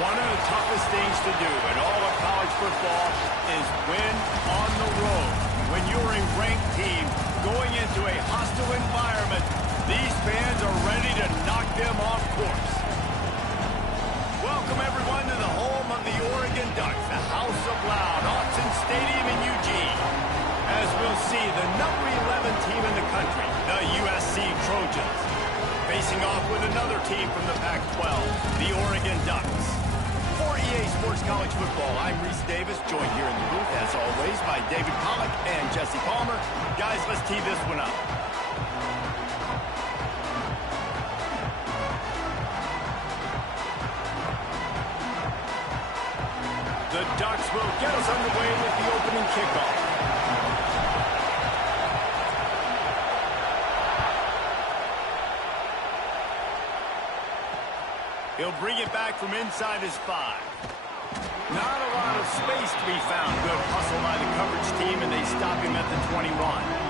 One of the toughest things to do in all of college football is win on the road. When you're a ranked team going into a hostile environment, these fans are ready to knock them off course. Welcome, everyone, to the home of the Oregon Ducks, the House of Loud, Autzen Stadium in Eugene. As we'll see, the number 11 team in the country, the USC Trojans, facing off with another team from the Pac-12, the Oregon Ducks. For EA Sports College Football, I'm Reese Davis, joined here in the booth, as always, by David Pollack and Jesse Palmer. Guys, let's tee this one up. The Ducks will get us underway with the opening kickoff. He'll bring it back from inside his 5. Not a lot of space to be found. Good hustle by the coverage team, and they stop him at the 21.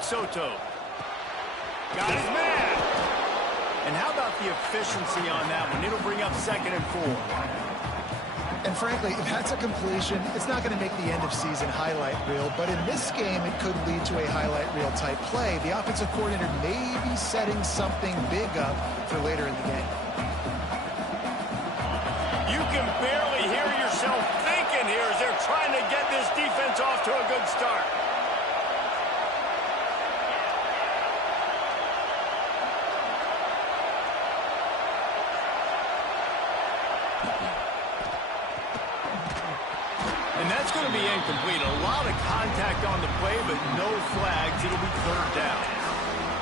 Soto. Got his man. And how about the efficiency on that one? It'll bring up 2nd and 4. And frankly, if that's a completion, it's not going to make the end of season highlight reel, but in this game, it could lead to a highlight reel type play. The offensive coordinator may be setting something big up for later in the game. You can barely hear yourself thinking here as they're trying to get this defense off to a good start. Be incomplete. A lot of contact on the play, but no flags. It'll be 3rd down.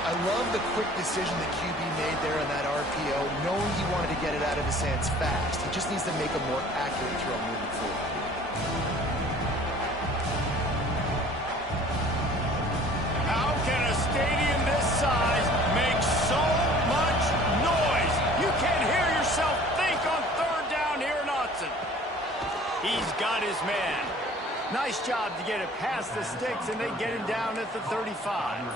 I love the quick decision that QB made there on that RPO, knowing he wanted to get it out of his hands fast. He just needs to make a more accurate throw moving forward. How can a stadium this size make so much noise? You can't hear yourself think on 3rd down here in Autzen. He's got his man. Nice job to get it past the sticks, and they get him down at the 35.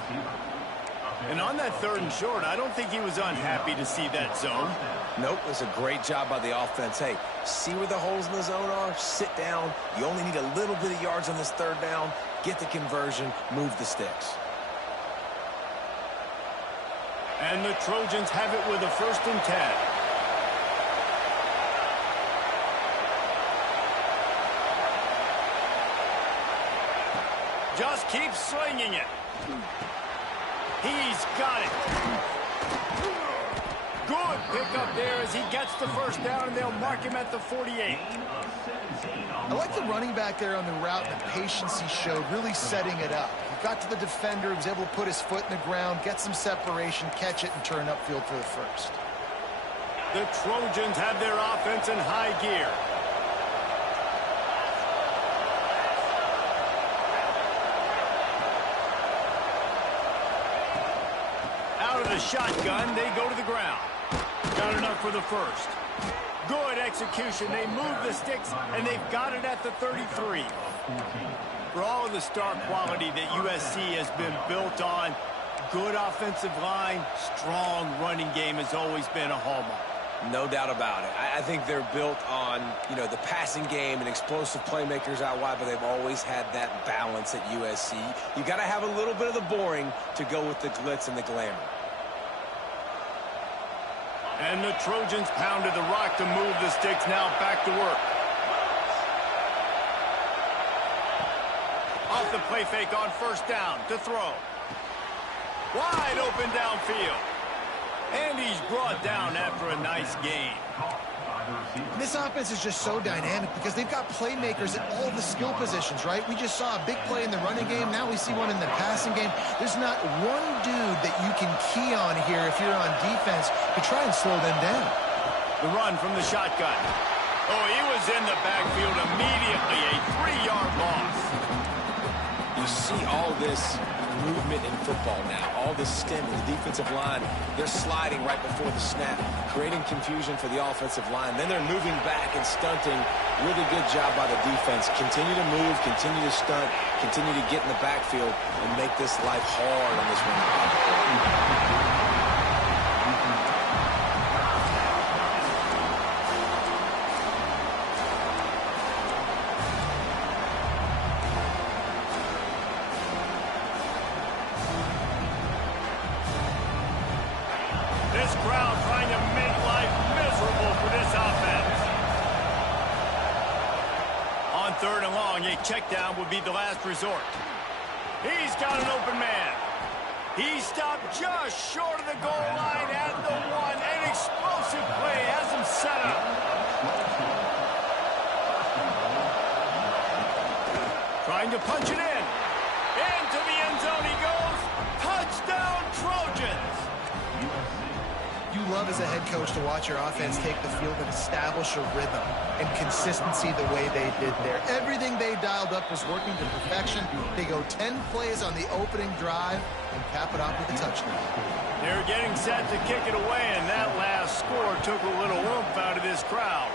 And on that 3rd and short, I don't think he was unhappy to see that zone. Nope, it was a great job by the offense. Hey, see where the holes in the zone are? Sit down. You only need a little bit of yards on this 3rd down. Get the conversion. Move the sticks. And the Trojans have it with a 1st and 10. Just keep slinging it. He's got it. Good pickup there as he gets the 1st down, and they'll mark him at the 48. I like the running back there on the route and the patience he showed, really setting it up. He got to the defender, was able to put his foot in the ground, get some separation, catch it, and turn upfield for the 1st. The Trojans have their offense in high gear. The shotgun, they go to the ground. Got enough for the 1st. Good execution. They move the sticks, and they've got it at the 33. For all of the star quality that USC has been built on, good offensive line, strong running game has always been a hallmark. No doubt about it. I think they're built on, the passing game and explosive playmakers out wide, but they've always had that balance at USC. You got to have a little bit of the boring to go with the glitz and the glamour. And the Trojans pounded the rock to move the sticks. Now back to work. Off the play fake on 1st down to throw. Wide open downfield. And he's brought down after a nice gain. This offense is just so dynamic because they've got playmakers at all the skill positions, right? We just saw a big play in the running game. Now we see one in the passing game. There's not one dude that you can key on here if you're on defense to try and slow them down. The run from the shotgun. Oh, he was in the backfield immediately. A 3-yard loss. You see all this movement in football now. All this stint in the defensive line. They're sliding right before the snap, creating confusion for the offensive line. Then they're moving back and stunting. Really good job by the defense. Continue to move, continue to stunt, continue to get in the backfield and make this life hard on this one. This crowd trying to make life miserable for this offense. On 3rd and long, a check down would be the last resort. He's got an open man. He stopped just short of the goal line at the 1. An explosive play has him set up. Trying to punch it in. Into the end zone he goes. Touchdown, Trojans. You love as a head coach to watch your offense take the field and establish a rhythm and consistency the way they did there. Everything they dialed up was working to perfection. They go 10 plays on the opening drive and cap it off with a touchdown. They're getting set to kick it away, and that last score took a little oomph out of this crowd.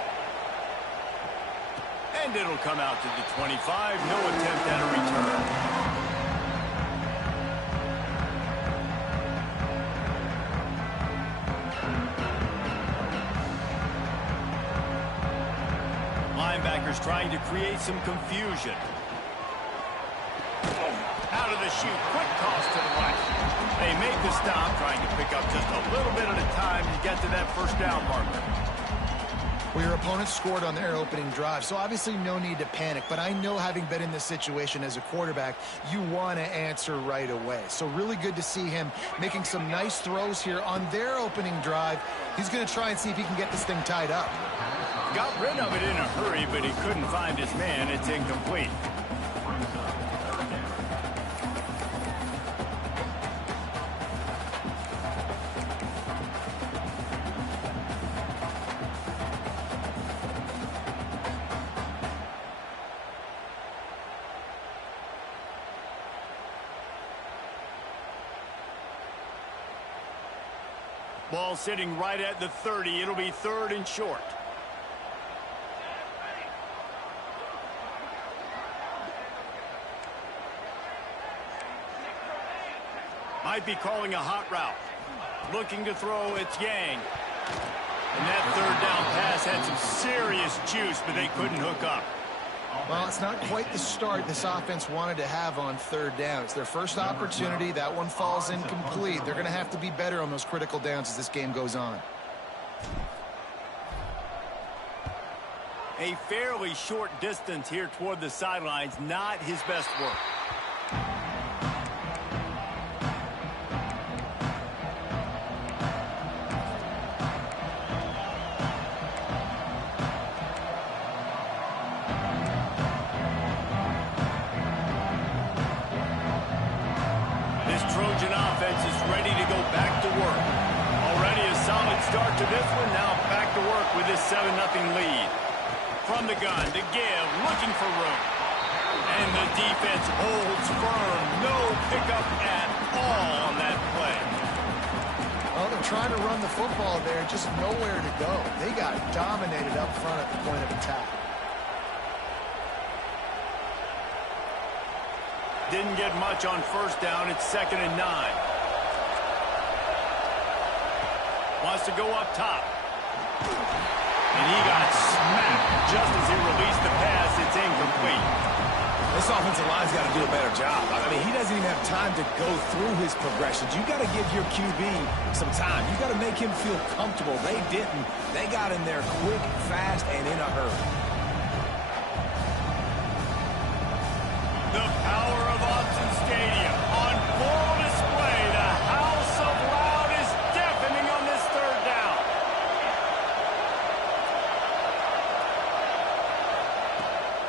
And it'll come out to the 25. No attempt at a return. Linebackers trying to create some confusion. Out of the chute, quick toss to the right. They make the stop, trying to pick up just a little bit at a time to get to that first down marker. Well, your opponent scored on their opening drive, so obviously no need to panic. But I know, having been in this situation as a quarterback, you want to answer right away. So really good to see him making some nice throws here on their opening drive. He's going to try and see if he can get this thing tied up. Got rid of it in a hurry, but he couldn't find his man. It's incomplete. Ball sitting right at the 30. It'll be 3rd and short. Might be calling a hot route. Looking to throw, it's Yang. And that 3rd down pass had some serious juice, but they couldn't hook up. Well, it's not quite the start this offense wanted to have on 3rd down. It's their first opportunity. That one falls incomplete. They're going to have to be better on those critical downs as this game goes on. A fairly short distance here toward the sidelines, not his best work. Trojan offense is ready to go back to work. Already a solid start to this one. Now back to work with this 7-0 lead. From the gun to give, looking for room. And the defense holds firm. No pickup at all on that play. Well, they're trying to run the football there, just nowhere to go. They got dominated up front at the point of attack. Didn't get much on 1st down. It's 2nd and 9. Wants to go up top. And he got smacked just as he released the pass. It's incomplete. This offensive line's got to do a better job. I mean, he doesn't even have time to go through his progressions. You got to give your QB some time. You got to make him feel comfortable. They didn't. They got in there quick, fast, and in a hurry. The power of Autzen Stadium on full display. The house of loud is deafening on this 3rd down.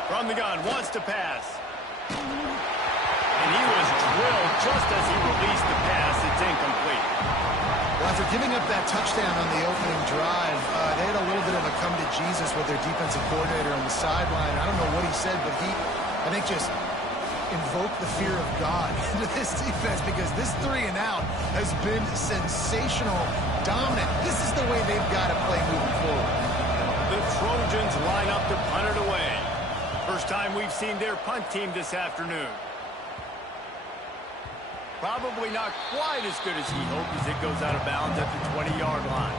From the gun, wants to pass. And he was drilled just as he released the pass. It's incomplete. Well, after giving up that touchdown on the opening drive, they had a little bit of a come-to-Jesus with their defensive coordinator on the sideline. I don't know what he said, but he, I think, just invoked the fear of God into this defense, because this 3 and out has been sensational, dominant. This is the way they've got to play moving forward. The Trojans line up to punt it away. First time we've seen their punt team this afternoon. Probably not quite as good as he hoped as it goes out of bounds at the 20-yard line.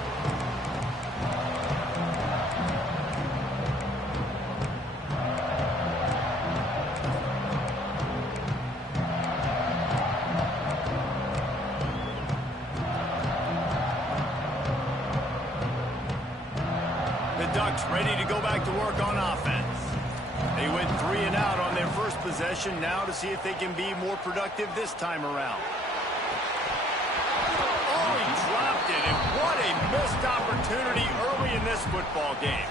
The Ducks ready to go back to work on offense. They went 3 and out on their first possession, now to see if they can be more productive this time around. Oh, he dropped it, and what a missed opportunity early in this football game.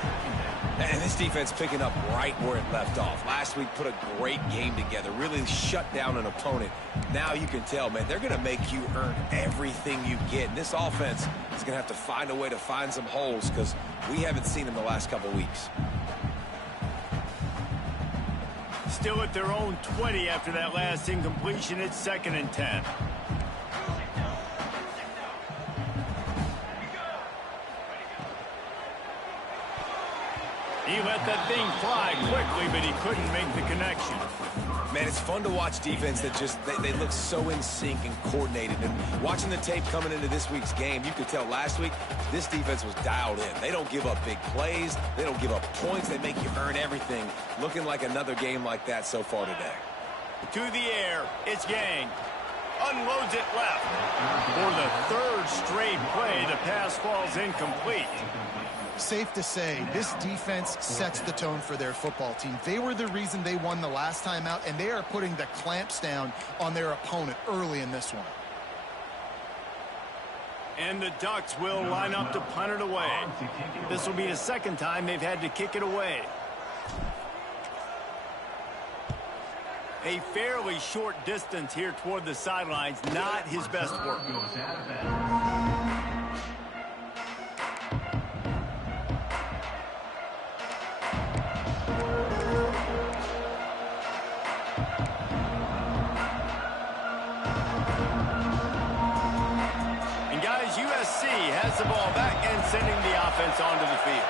And this defense picking up right where it left off. Last week put a great game together, really shut down an opponent. Now you can tell, man, they're going to make you earn everything you get. And this offense is going to have to find a way to find some holes, because we haven't seen them the last couple weeks. Still at their own 20 after that last incompletion. It's 2nd and 10. He let that thing fly quickly, but he couldn't make the connection. Man, it's fun to watch defense that just, they look so in sync and coordinated. And watching the tape coming into this week's game, you could tell last week this defense was dialed in. They don't give up big plays. They don't give up points. They make you earn everything. Looking like another game like that so far today. To the air, it's Yang. Unloads it left. For the 3rd straight play, the pass falls incomplete. Safe to say, this defense sets the tone for their football team. They were the reason they won the last time out, and they are putting the clamps down on their opponent early in this one. And the Ducks will line up to punt it away. This will be the 2nd time they've had to kick it away. A fairly short distance here toward the sidelines, not his best work. USC has the ball back and sending the offense onto the field.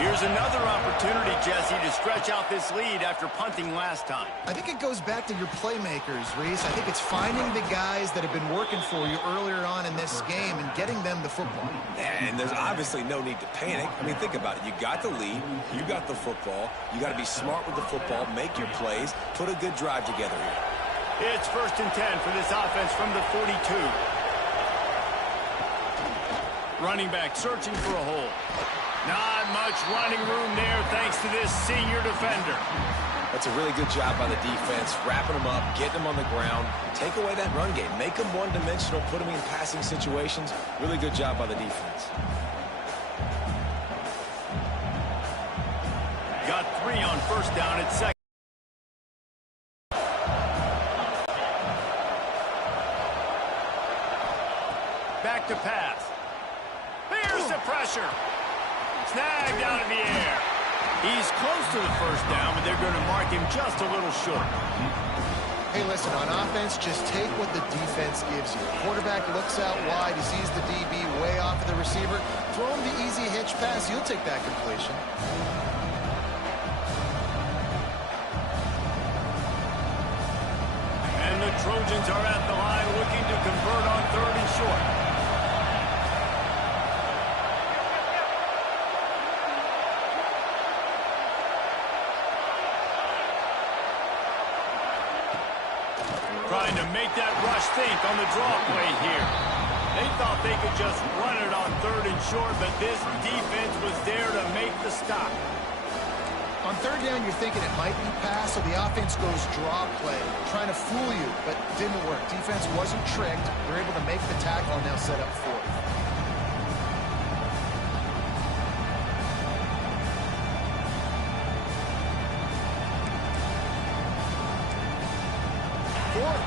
Here's another opportunity, Jesse, to stretch out this lead after punting last time. I think it goes back to your playmakers, Reese. I think it's finding the guys that have been working for you earlier on in this game and getting them the football. And there's obviously no need to panic. I mean, think about it. You got the lead. You got the football. You got to be smart with the football, make your plays, put a good drive together here. It's 1st and 10 for this offense from the 42. Running back searching for a hole. Not much running room there thanks to this senior defender. That's a really good job by the defense, wrapping them up, getting them on the ground. Take away that run game. Make them one-dimensional, put them in passing situations. Really good job by the defense. Got 3 on 1st down at 2nd. Back to pass. There's the pressure. Snagged out of the air. He's close to the 1st down, but they're going to mark him just a little short. Hey, listen, on offense, just take what the defense gives you. Quarterback looks out wide. He sees the DB way off of the receiver. Throw him the easy hitch pass. You'll take that completion. And the Trojans are at the line looking to convert on 3rd and short. Trying to make that rush think on the draw play here. They thought they could just run it on 3rd and short, but this defense was there to make the stop. On 3rd down, you're thinking it might be pass, so the offense goes draw play, trying to fool you, but didn't work. Defense wasn't tricked. They're able to make the tackle and now set up 4th.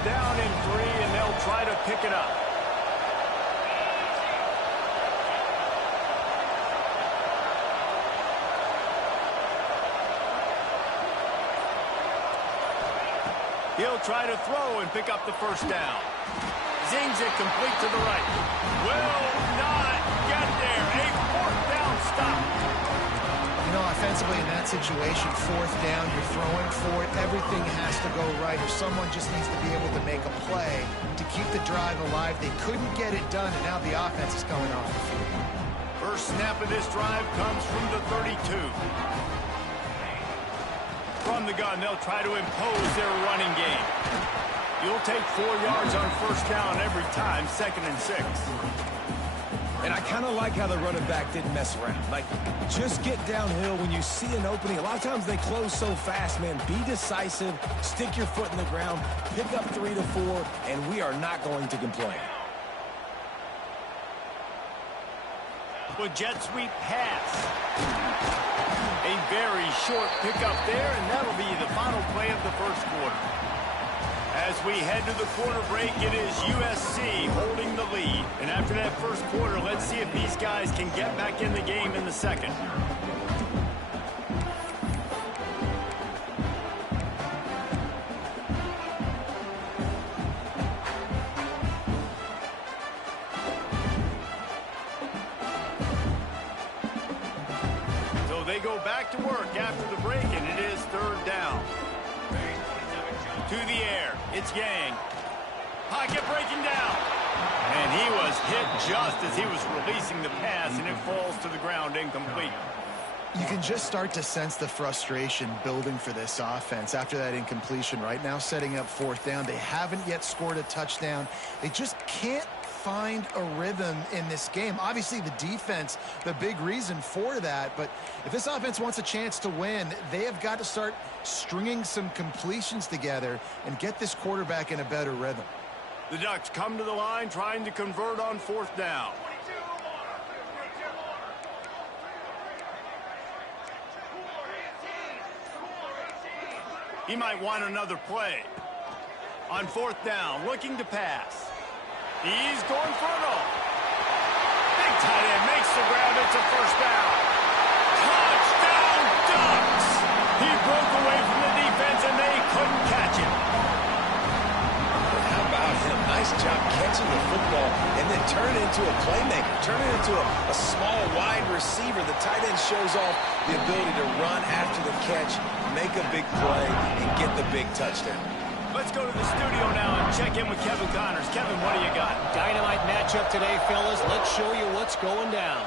Down in 3, and they'll try to pick it up. He'll try to throw and pick up the first down. Zings it complete to the right. Will not get there. A fourth down stop. You know, offensively in that situation, fourth down, you're throwing for it. Everything has to go right, or someone just needs to be able to make a play to keep the drive alive. They couldn't get it done, and now the offense is coming off the field. First snap of this drive comes from the 32. From the gun, they'll try to impose their running game. You'll take 4 yards on first down every time, 2nd and 6. And I kind of like how the running back didn't mess around. Like, just get downhill when you see an opening. A lot of times they close so fast, man. Be decisive, stick your foot in the ground, pick up 3 to 4, and we are not going to complain. With jet sweep pass. A very short pickup there, and that'll be the final play of the first quarter. As we head to the quarter break, it is USC holding the lead. And after that first quarter, let's see if these guys can get back in the game in the second. So they go back to work after the break, and it is third down. To the air, it's Yang. Pocket breaking down. And he was hit just as he was releasing the pass, and it falls to the ground incomplete. You can just start to sense the frustration building for this offense after that incompletion. Right now, setting up fourth down. They haven't yet scored a touchdown. They just can't find a rhythm in this game. Obviously, the defense, the big reason for that. But if this offense wants a chance to win, they have got to start stringing some completions together and get this quarterback in a better rhythm. The Ducks come to the line trying to convert on fourth down. He might want another play. On fourth down, looking to pass. He's going for it all. Big tight end makes the grab. It's a first down. Touchdown, Ducks! He broke away from the defense, and they couldn't catch him. How about him? Nice job catching the football and then turn it into a playmaker. Turn it into a small, wide receiver. The tight end shows off the ability to run after the catch, make a big play, and get the big touchdown. Let's go to the studio now and check in with Kevin Connors. Kevin, what do you got? Dynamite matchup today, fellas. Let's show you what's going down.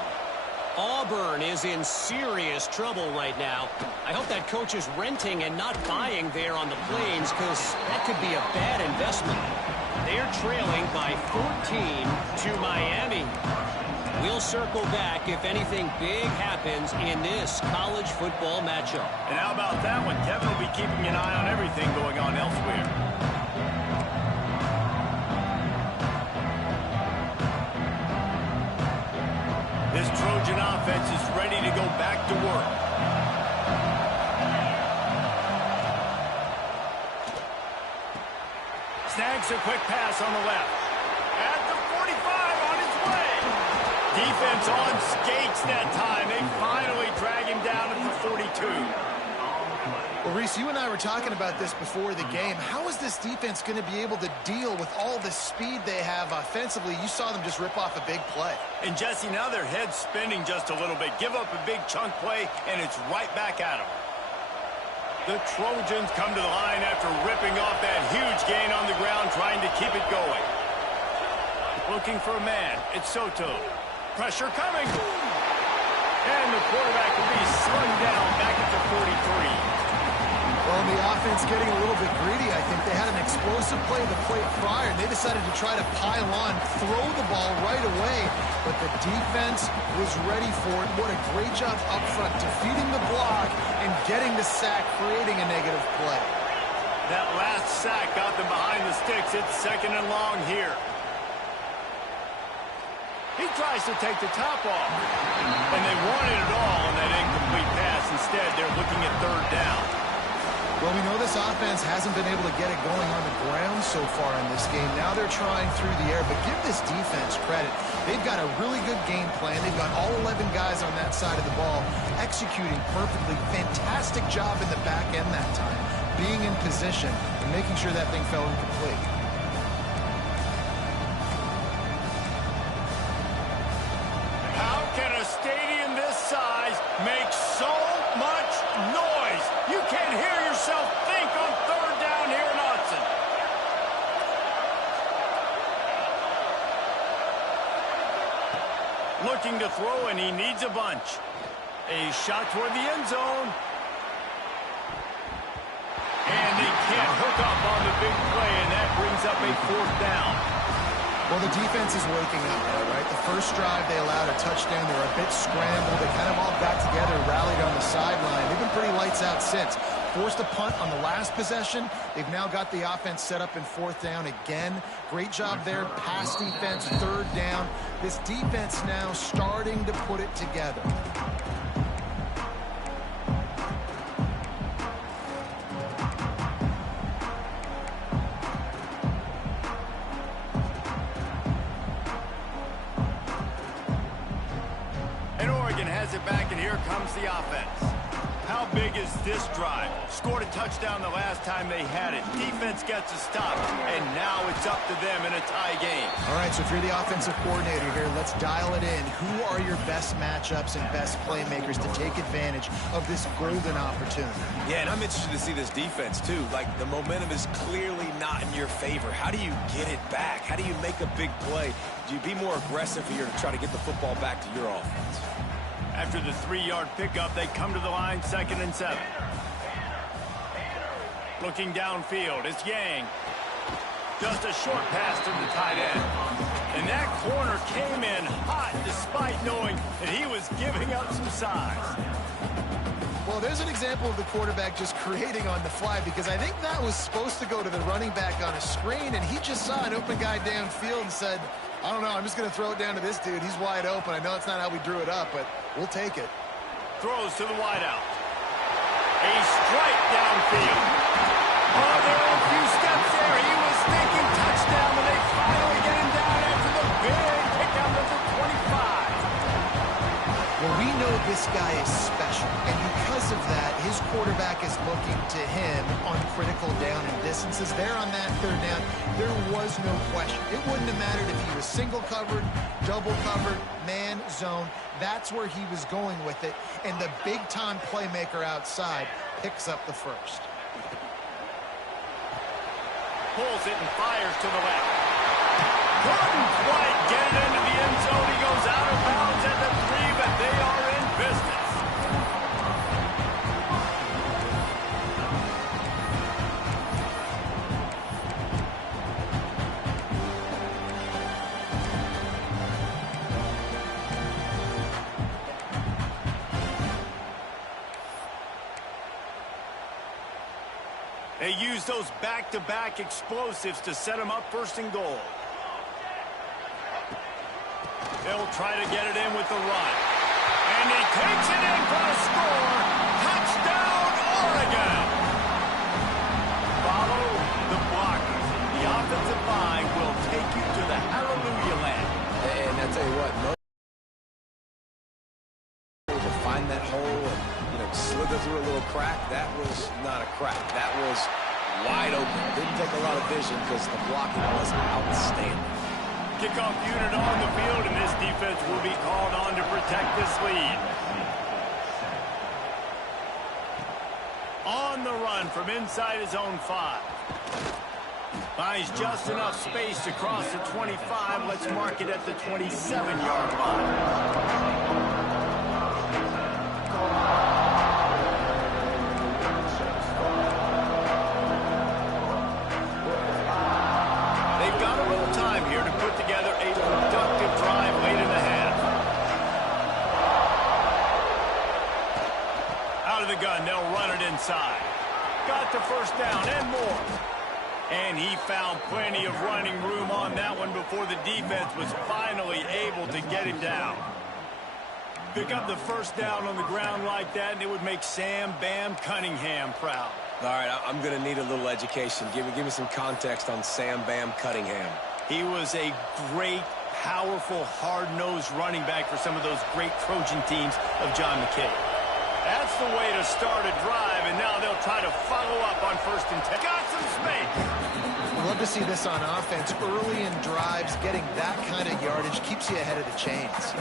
Auburn is in serious trouble right now. I hope that coach is renting and not buying there on the Plains, because that could be a bad investment. They're trailing by 14 to Miami. We'll circle back if anything big happens in this college football matchup. And how about that one? Kevin will be keeping an eye on everything going on elsewhere. This Trojan offense is ready to go back to work. Snags a quick pass on the left. At the 45 on his way. Defense on skates that time. They finally drag him down at the 42. Well, Reese, you and I were talking about this before the game. How is this defense going to be able to deal with all the speed they have offensively? You saw them just rip off a big play. And, Jesse, now their head's spinning just a little bit. Give up a big chunk play, and it's right back at them. The Trojans come to the line after ripping off that huge gain on the ground, trying to keep it going. Looking for a man. It's Soto. Pressure coming. And the quarterback will be slung down back at the 43. Well, the offense getting a little bit greedy, I think. They had an explosive play the play prior, and they decided to try to pile on, throw the ball right away. But the defense was ready for it. What a great job up front, defeating the block and getting the sack, creating a negative play. That last sack got them behind the sticks. It's 2nd and long here. He tries to take the top off. And they wanted it all on that incomplete pass. Instead, they're looking at third down. Well, we know this offense hasn't been able to get it going on the ground so far in this game. Now they're trying through the air, but give this defense credit. They've got a really good game plan. They've got all 11 guys on that side of the ball executing perfectly. Fantastic job in the back end that time. being in position and making sure that thing fell incomplete. How can a stadium this size make so much noise? You can't hear yourself think on third down here in Autzen. Looking to throw, and he needs a bunch. A shot toward the end zone. And they can't hook up on the big play, and that brings up a fourth down. Well, the defense is waking up there, right? The first drive, they allowed a touchdown. They were a bit scrambled. They kind of all got together, rallied on the sideline. They've been pretty lights out since. Forced a punt on the last possession. They've now got the offense set up in fourth down again. Great job there. Pass defense, third down. This defense now starting to put it together. And Oregon has it back, and here comes the offense. How big is this drive? Scored a touchdown the last time they had it. Defense gets a stop, and now it's up to them in a tie game. All right, so if you're the offensive coordinator here, let's dial it in. Who are your best matchups and best playmakers to take advantage of this golden opportunity? Yeah, and I'm interested to see this defense, too. Like, the momentum is clearly not in your favor. How do you get it back? How do you make a big play? Do you be more aggressive here to try to get the football back to your offense? After the 3-yard pickup, they come to the line, 2nd and 7. Looking downfield, it's Yang. Just a short pass to the tight end. And that corner came in hot despite knowing that he was giving up some size. Well, there's an example of the quarterback just creating on the fly, because I think that was supposed to go to the running back on a screen, and he just saw an open guy downfield and said, I don't know, I'm just going to throw it down to this dude. He's wide open. I know it's not how we drew it up, but we'll take it. Throws to the wideout. A strike downfield. Oh, there are a few steps there. He was thinking touchdown, but they finally get him down after the big pickup at the 25. Well, we know this guy is special, and because of that, his quarterback is looking to him on critical down and distances. There on that third down, there was no question. It wouldn't have mattered if he was single covered, double covered, man, zone. That's where he was going with it, and the big-time playmaker outside picks up the first. Pulls it and fires to the left. Couldn't quite get it into the end zone. He goes out of bounds at the 3, but they are in business. They use those back-to-back explosives to set them up 1st and goal. They'll try to get it in with the run. And he takes it in for a score. Touchdown, Oregon! Follow the blockers. The offensive line will take you to the hallelujah land. And I'll tell you what, to find that hole and, slither through a little crack, that was not a crack. That was wide open. Didn't take a lot of vision because the blocking was outstanding. Kickoff unit on the field, and this defense will be called on to protect this lead. On the run from inside his own 5. Finds just enough space to cross the 25. Let's mark it at the 27-yard line. Gun, they'll run it inside. Got the first down and more. And he found plenty of running room on that one before the defense was finally able to get him down. Pick up the first down on the ground like that, and it would make Sam Bam Cunningham proud. All right, I'm going to need a little education. Give me some context on Sam Bam Cunningham. He was a great, powerful, hard-nosed running back for some of those great Trojan teams of John McKay. That's the way to start a drive, and now they'll try to follow up on 1st and 10. Got some space. We'd love to see this on offense. Early in drives, getting that kind of yardage keeps you ahead of the chains.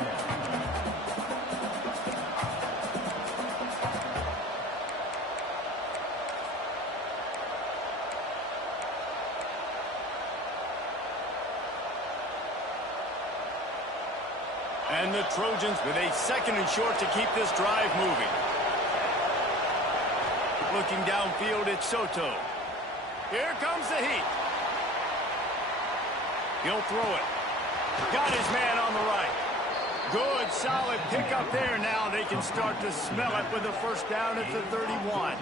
And the Trojans with a 2nd and short to keep this drive moving. Looking downfield, it's Soto. Here comes the heat. He'll throw it. Got his man on the right. Good, solid pickup there. Now they can start to smell it with a 1st down at the 31.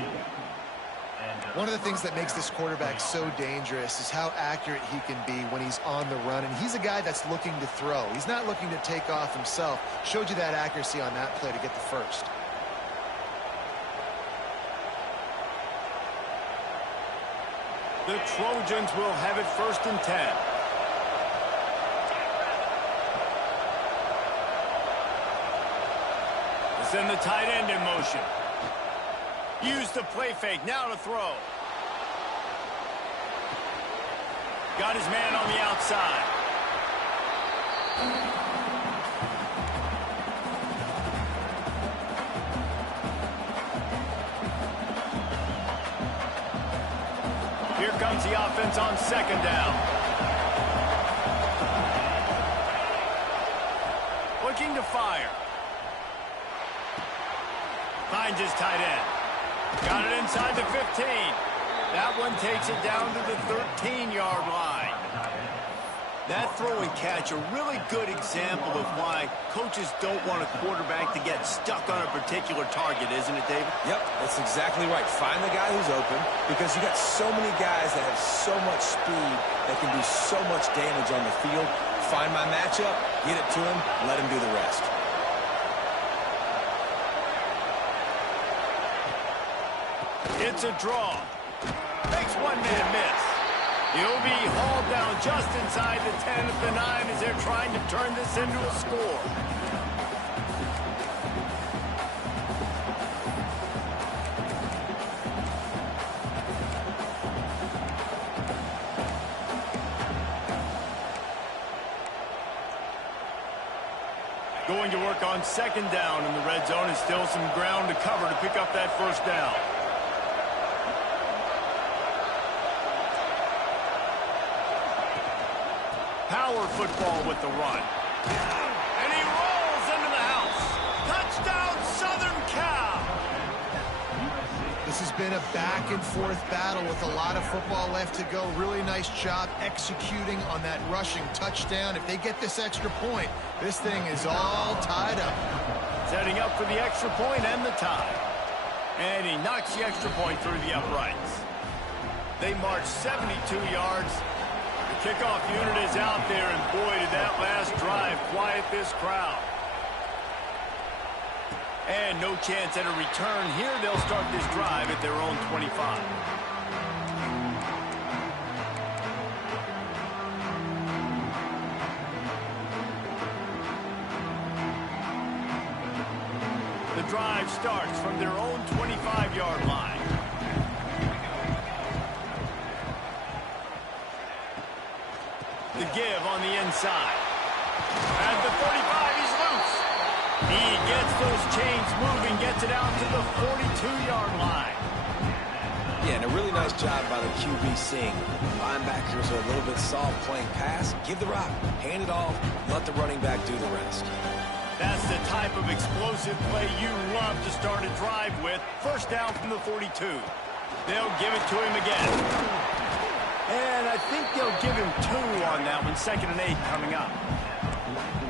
One of the things that makes this quarterback so dangerous is how accurate he can be when he's on the run. And he's a guy that's looking to throw. He's not looking to take off himself. Showed you that accuracy on that play to get the 1st. The Trojans will have it 1st and 10. Send the tight end in motion. Use the play fake. Now to throw. Got his man on the outside. Here comes the offense on 2nd down. Looking to fire. Finds his tight end. Got it inside the 15. That one takes it down to the 13-yard line. That throw and catch, a really good example of why coaches don't want a quarterback to get stuck on a particular target, isn't it, David? Yep, that's exactly right. Find the guy who's open, because you got so many guys that have so much speed that can do so much damage on the field. Find my matchup, get it to him, let him do the rest. It's a draw. Makes one man miss. He'll be hauled down just inside the 10 at the 9 as they're trying to turn this into a score. Going to work on 2nd down in the red zone, and still some ground to cover to pick up that 1st down. Power football with the run. And he rolls into the house. Touchdown, Southern Cal. This has been a back-and-forth battle with a lot of football left to go. Really nice job executing on that rushing touchdown. If they get this extra point, this thing is all tied up. Setting up for the extra point and the tie. And he knocks the extra point through the uprights. They march 72 yards. The kickoff unit is out there, and boy, did that last drive quiet this crowd. And no chance at a return here. They'll start this drive at their own 25. The drive starts from their own 25-yard line. The give on the inside. At the 45, he's loose. He gets those chains moving, gets it out to the 42-yard line. Yeah, and a really nice job by the QB seeing. Linebackers are a little bit soft playing pass. Give the rock, hand it off, let the running back do the rest. That's the type of explosive play you love to start a drive with. 1st down from the 42. They'll give it to him again. And I think they'll give him 2 on that one. 2nd and 8 coming up.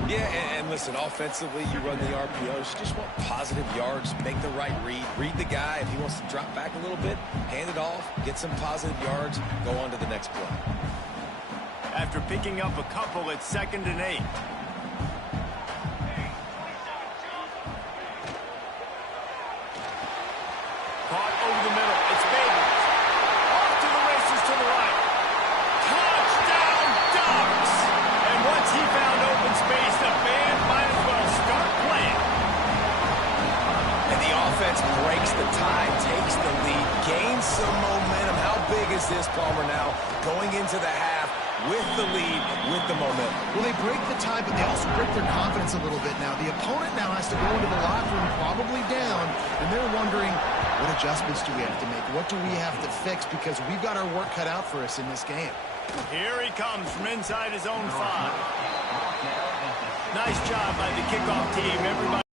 Yeah, and listen, offensively, you run the RPOs. You just want positive yards, make the right read. Read the guy. If he wants to drop back a little bit, hand it off, get some positive yards, go on to the next play. After picking up a couple at 2nd and 8. Caught over the middle. It's Babers. Off to the races to the right. Touchdown, Ducks! And once he found open space, the band might as well start playing. And the defense breaks the tie, takes the lead, gains some momentum. How big is this, Palmer, now going into the half with the lead, with the momentum? Well, they break the tie, but they also break their confidence a little bit now. The opponent now has to go into the locker room probably down, and they're wondering, what adjustments do we have to make? What do we have to fix? Because we've got our work cut out for us in this game. Here he comes from inside his own 5. Nice job by the kickoff team. Everybody